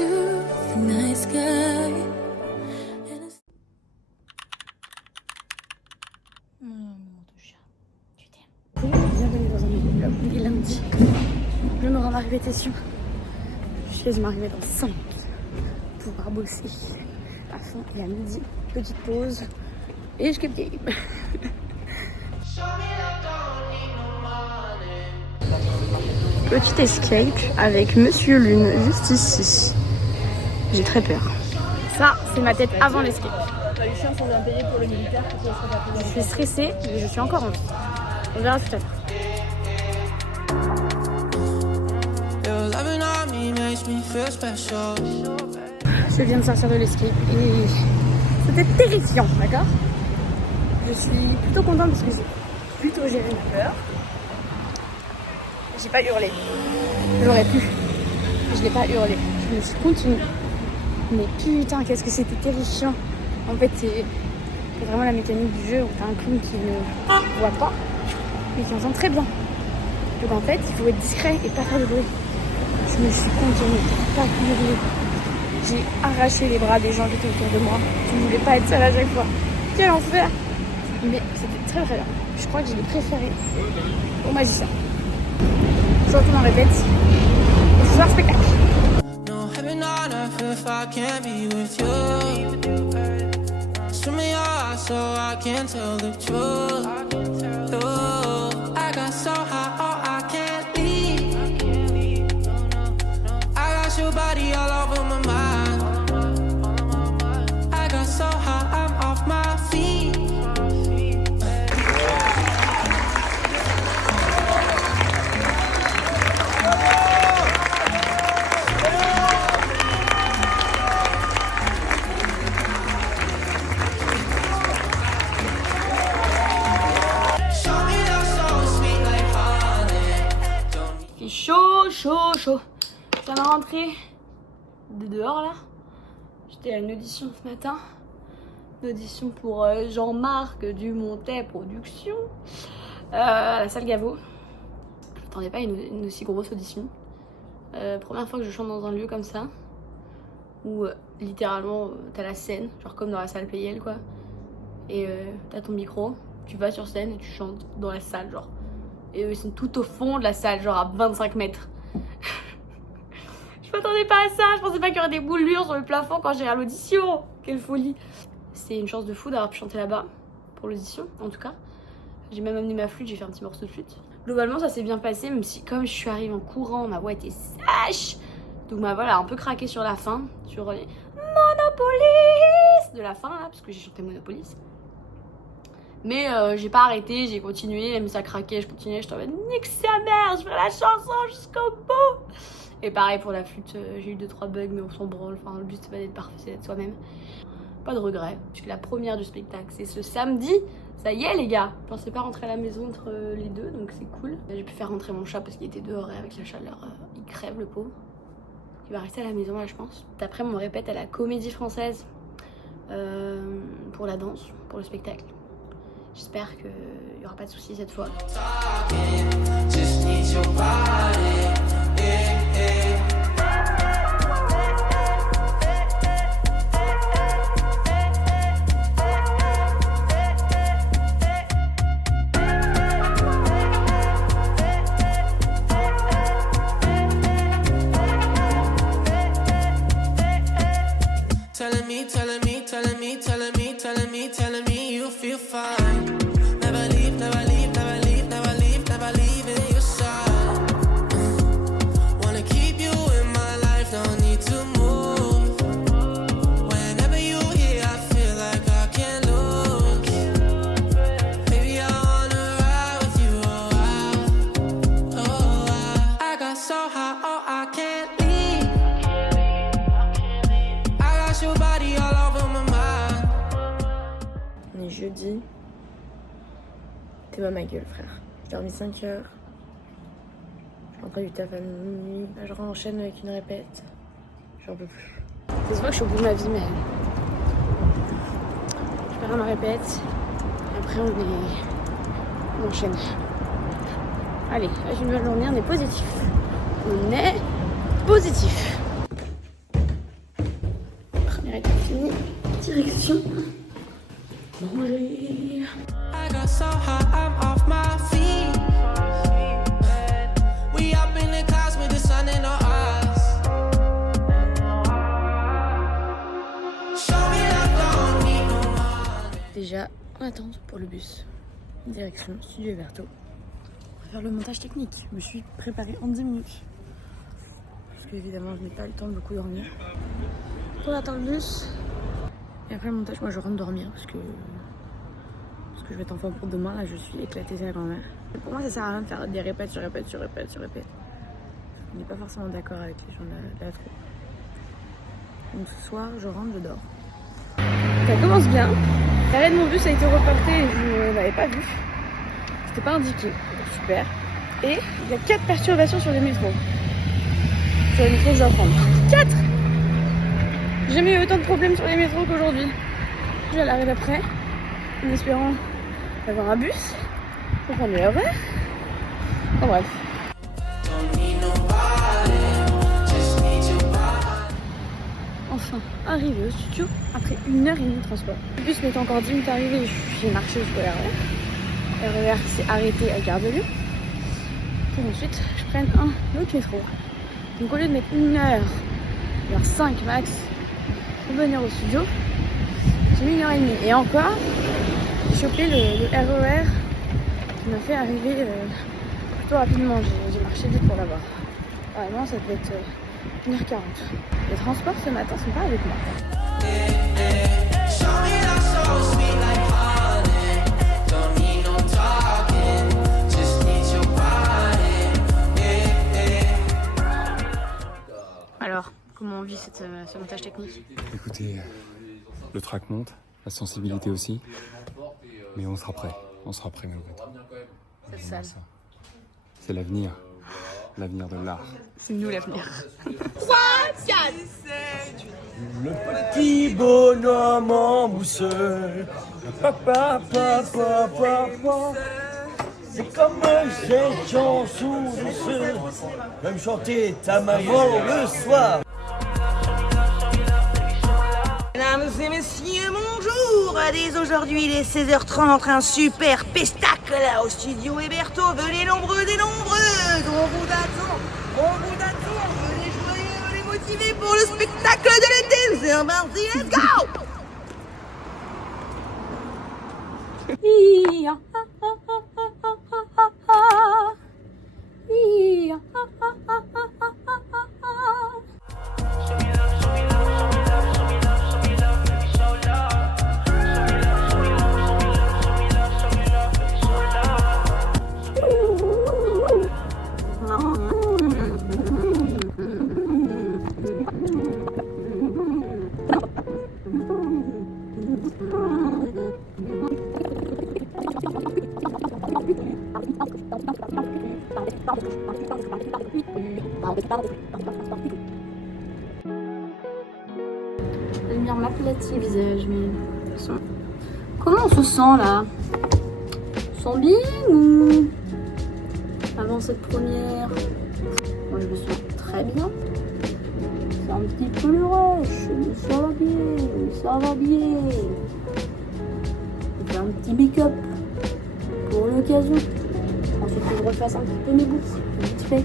to the night sky. Bienvenue dans un nouveau vlog. Il est lundi. Je me rends à répétition. Je suis quasiment arrivée dans 5 minutes pour pouvoir bosser à fond. Et à midi, petite pause et escape game. Petite escape avec Monsieur Lune juste ici. J'ai très peur. Ça, c'est ma tête avant l'escape. Les chiens sont bien payés pour le militaire. Je suis stressée, mais je suis encore en vie. On verra tout à l'heure. Je viens de sortir de l'escape et c'était terrifiant, d'accord? Je suis plutôt contente parce que j'ai plutôt géré ma peur. J'ai pas hurlé. J'aurais pu. Je n'ai pas hurlé. Je me suis contenue. Mais putain, qu'est-ce que c'était terrifiant. En fait, c'est vraiment la mécanique du jeu où t'as un clown qui ne voit pas, mais qui entend très bien. Donc en fait, il faut être discret et pas faire de bruit. Je me suis contenue, pas hurler. J'ai arraché les bras des gens qui étaient autour de moi. Je ne voulais pas être seule à chaque fois. Quel enfer! Mais c'était très très bien. Je crois que j'ai les préférés au magicien. Surtout on répète. Et ce soir, spectacle. So I can't tell the truth. I got so high, oh, I can't leave. I got your body all over my mind. I got so high, I'm off my feet. Chaud. Je viens de rentrer de dehors là. J'étais à une audition ce matin. Une audition pour Jean-Marc du Montet Productions à la salle Gaveau. Je m'attendais pas à une aussi grosse audition. Première fois que je chante dans un lieu comme ça. Où littéralement t'as la scène, genre comme dans la salle Playel quoi. Et t'as ton micro, tu vas sur scène et tu chantes dans la salle genre. Et eux ils sont tout au fond de la salle, genre à 25 mètres. Je m'attendais pas à ça, je pensais pas qu'il y aurait des boulures sur le plafond quand j'ai à l'audition. Quelle folie. C'est une chance de fou d'avoir pu chanter là-bas, pour l'audition en tout cas. J'ai même amené ma flûte, j'ai fait un petit morceau de flûte. Globalement ça s'est bien passé, même si comme je suis arrivée en courant, ma voix était sèche. Donc ma voix a un peu craqué sur la fin, sur les Monopolis de la fin là, parce que j'ai chanté Monopolis. Mais j'ai pas arrêté, j'ai continué, même si ça craquait, je continuais, je t'en mode nique sa mère, je fais la chanson jusqu'au bout. Et pareil pour la flûte, j'ai eu 2-3 bugs, mais on s'en branle, enfin le but c'est pas d'être parfait, c'est d'être soi-même. Pas de regret, puisque la première du spectacle c'est ce samedi, ça y est les gars. Je pensais pas rentrer à la maison entre les deux, donc c'est cool. J'ai pu faire rentrer mon chat parce qu'il était dehors et avec la chaleur, il crève le pauvre. Il va rester à la maison là je pense. Après on me répète à la Comédie Française pour la danse, pour le spectacle. J'espère qu'il n'y aura pas de soucis cette fois. Telling me you feel fine. Never leave, never leave, never leave, never leave, never leaving your side. Wanna keep you in my life, don't need to move. Whenever you're here, I feel like I can't lose. Baby, I wanna ride with you, I got so high, oh, I can't leave. I got your body all over my mind. On est jeudi. T'es pas ma gueule, frère. J'ai dormi 5 heures. Je suis rentrée du taf à minuit. Là, je renchaîne avec une répète. J'en peux plus. Ça se voit que je suis au bout de ma vie, mais je vais faire ma répète. Et après, on enchaîne. Allez, là, j'ai une nouvelle journée, on est positif. On est positif. Direction manger. I got so high, I'm off my feet. We up in the clouds with the sun in our eyes. Show me love, don't need no money. Déjà en attente pour le bus. Direction Studio Héberto. On va faire le montage technique. Je me suis préparée en 10 minutes. Parce que évidemment je n'ai pas le temps de beaucoup dormir. On attend le bus. Et après le montage, moi je rentre dormir parce que je vais être en forme pour demain. Là je suis éclatée, c'est la grand-mère. Pour moi ça sert à rien de faire des répètes sur répètes sur répètes sur répètes. On n'est pas forcément d'accord avec les gens de la troupe. Donc ce soir je rentre, je dors. Ça commence bien. L'arrêt de mon bus a été reporté et je ne l'avais pas vu. C'était pas indiqué. Donc, super. Et il y a 4 perturbations sur les métros. Sur les métros que je dois prendre. 4 ! J'ai jamais eu autant de problèmes sur les métros qu'aujourd'hui. Je vais à l'arrêt d'après, en espérant avoir un bus pour prendre les horaires. En bref. Enfin, arrivé au studio après 1h30 de transport. Le bus m'est encore 10 minutes arrivé, j'ai marché jusqu'au RER. Le RER qui s'est arrêté à Gare de Lyon. Pour ensuite, je prenne un autre métro. Donc au lieu de mettre 1h5 max pour venir au studio, j'ai mis 1h30. Et encore, j'ai chopé le RER qui m'a fait arriver plutôt rapidement. J'ai marché vite pour l'avoir. Vraiment, ça devait être 1h40. Les transports ce matin sont pas avec moi. Alors, comment on vit ce montage technique? Écoutez, le track monte, la sensibilité aussi, mais on sera prêt, mes potes. Cette salle. C'est l'avenir de l'art. C'est nous l'avenir. Le petit bonhomme en mousse. Papa, papa, papa. C'est comme ces chansons douces. Même chanter ta maman le soir. Mesdames et messieurs, bonjour! Dès aujourd'hui, il est 16h30, un super pestacle là au studio Héberto. Venez nombreux et nombreuses, on vous attend, venez joyeux, venez motivés pour le spectacle de l'été. C'est un mardi, let's go! La lumière m'aplatit le visage, mais de toute façon, comment on se sent là? On se sent bien ou avant cette première? Moi je me sens très bien. C'est un petit peu le rush, mais ça va bien, ça va bien. On fait un petit make-up pour l'occasion. Ensuite que je refasse un petit peu mes boucles, vite fait.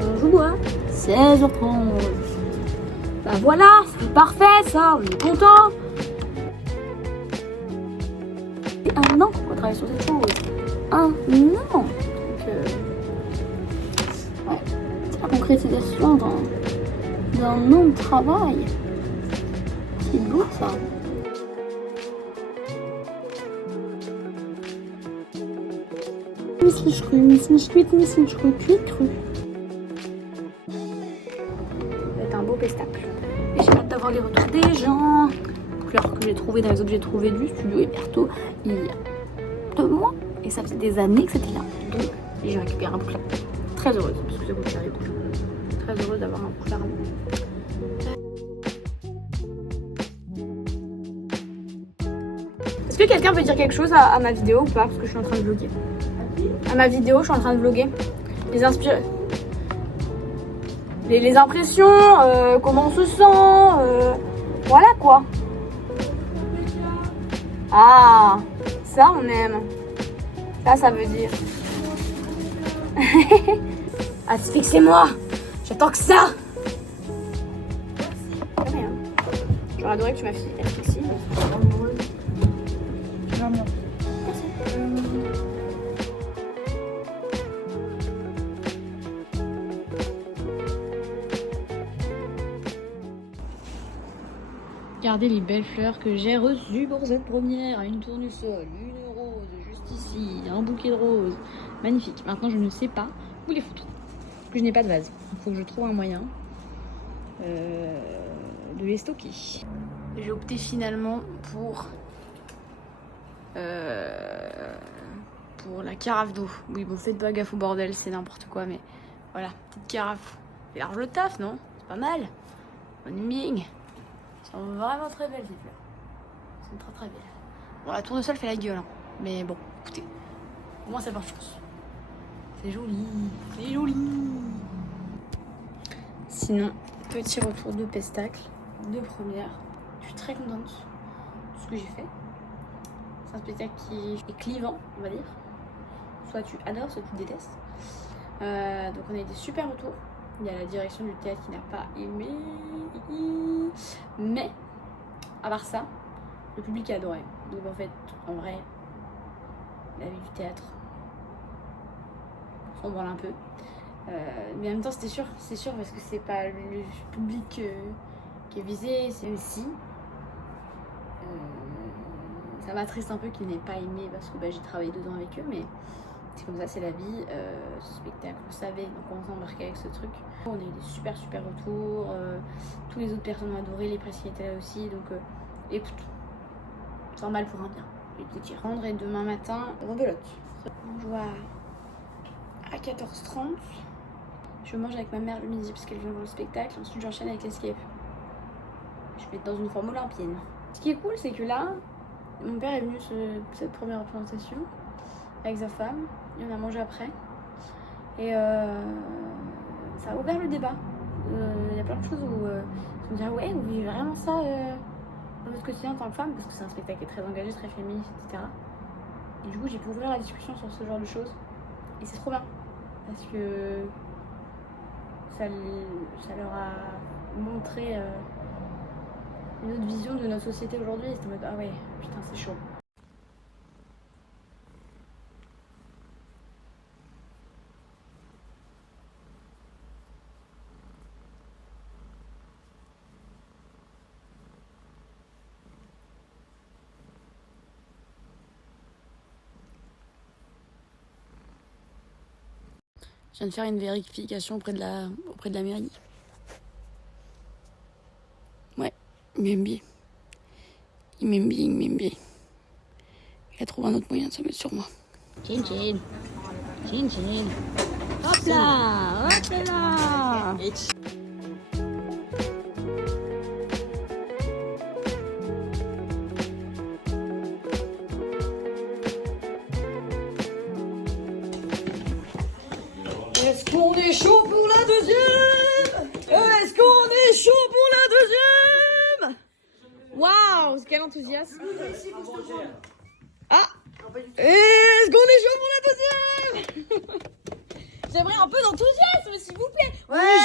On joue à 16h30. Bah voilà, c'est parfait ça, on est content. C'est un an qu'on travaille sur cette chose. Un an. Donc, ouais, c'est la concrétisation d'un an de travail. C'est beau ça. Miss cru. C'est un beau pestacle. Et j'ai hâte d'avoir les retours des gens. Couleurs que j'ai trouvées dans les objets trouvés du studio Héberto il y a 2 mois. Et ça faisait des années que c'était là. Donc j'ai récupéré un bouclard. Très heureuse, parce que ça coûte cher les bouclards. Très heureuse d'avoir un bouclard. Est-ce que quelqu'un veut dire quelque chose à ma vidéo ou pas? Parce que je suis en train de vlogger. À ma vidéo, je suis en train de vlogger. Les impressions, comment on se sent, voilà quoi. Ah, ça on aime. Ça veut dire. Asphyxiez-moi. J'attends que ça. Merci. Rien. J'aurais adoré que tu m'asphyxies, mais je suis vraiment amoureuse. Vraiment. Regardez les belles fleurs que j'ai reçues pour cette première. Une tournesol, une rose, juste ici, un bouquet de roses. Magnifique. Maintenant, je ne sais pas où les foutre. Parce que je n'ai pas de vase. Il faut que je trouve un moyen de les stocker. J'ai opté finalement pour la carafe d'eau. Oui, bon, faites pas gaffe au bordel, c'est n'importe quoi, mais voilà, petite carafe. C'est large le taf, non? C'est pas mal. Bonne bing. Elles sont vraiment très belles, ces fleurs. Elles sont très très belles. Bon, la tournesol fait la gueule, hein. Mais bon, écoutez, au moins ça porte chance. C'est joli, c'est joli. Sinon, petit retour de pestacle, de première. Je suis très contente de ce que j'ai fait. C'est un spectacle qui est clivant, on va dire. Soit tu adores, soit tu détestes. Donc on a eu des super retours. Il y a la direction du théâtre qui n'a pas aimé. Mais, à part ça, le public a adoré. Donc en fait, en vrai, la vie du théâtre s'en branle un peu. Mais en même temps, c'est sûr parce que c'est pas le public qui est visé, c'est aussi. Ça m'attriste un peu qu'ils n'aient pas aimé parce que j'ai travaillé 2 ans avec eux, mais c'est comme ça, c'est la vie. Ce spectacle, vous savez, donc on s'est embarqué avec ce truc. On a eu des super retours. Tous les autres personnes ont adoré, les presse qui étaient là aussi. Donc écoute, c'est un mal pour un bien. Je rendrai demain matin rebelote. On joue à 14h30. Je mange avec ma mère le midi parce qu'elle vient voir le spectacle. Ensuite j'enchaîne avec l'escape. Je vais être dans une forme olympienne. Ce qui est cool, c'est que là, mon père est venu cette première représentation avec sa femme. Il en a mangé après. Et ça a ouvert le débat. Il y a plein de choses où je me dis ouais, vous vivez vraiment ça dans votre quotidien en tant que femme, parce que c'est un spectacle qui est très engagé, très féministe, etc. Et du coup, j'ai pu ouvrir la discussion sur ce genre de choses. Et c'est trop bien. Parce que ça leur a montré une autre vision de notre société aujourd'hui. C'était en mode ah ouais, putain, c'est chaud. Je viens de faire une vérification auprès de la mairie. Ouais, il m'aime bien. Il m'aime bien. Il a trouvé un autre moyen de se mettre sur moi. Chin. Hop là. Est-ce qu'on est chaud pour la deuxième? Est-ce qu'on est chaud pour la deuxième? Waouh, quel enthousiasme. Ah! Est-ce qu'on est chaud pour la deuxième? J'aimerais un peu d'enthousiasme, s'il vous plaît. Ouais!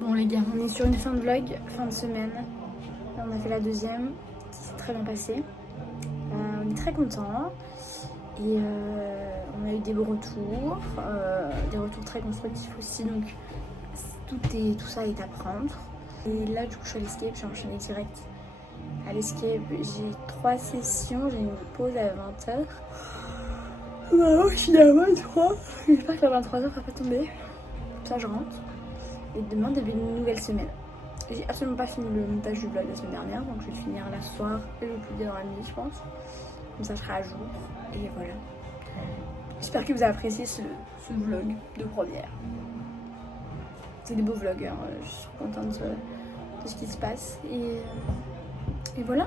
Bon les gars, on est sur une fin de vlog, fin de semaine. Là, on a fait la deuxième, c'est très bien passé. On est très contents. Et on a eu des beaux retours, des retours très constructifs aussi, donc tout ça est à prendre. Et là du coup je suis à l'escape, j'ai enchaîné direct à l'escape, j'ai 3 sessions, j'ai une pause à 20h. Maintenant je suis à 23, j'espère que la 23h va pas tomber, comme ça je rentre. Et demain début d'une nouvelle semaine. J'ai absolument pas fini le montage du vlog la semaine dernière, donc je vais le finir là ce soir et je vais le publier dans la nuit je pense. Comme ça sera à jour. Et voilà. J'espère que vous avez apprécié ce vlog de première. C'est des beaux vlogs. Hein. Je suis contente de ce qui se passe. Et voilà.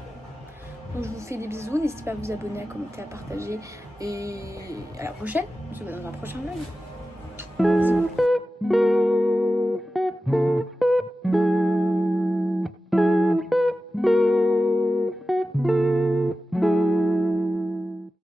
Donc je vous fais des bisous. N'hésitez pas à vous abonner, à commenter, à partager. Et à la prochaine. On se voit dans un prochain vlog. Bisous.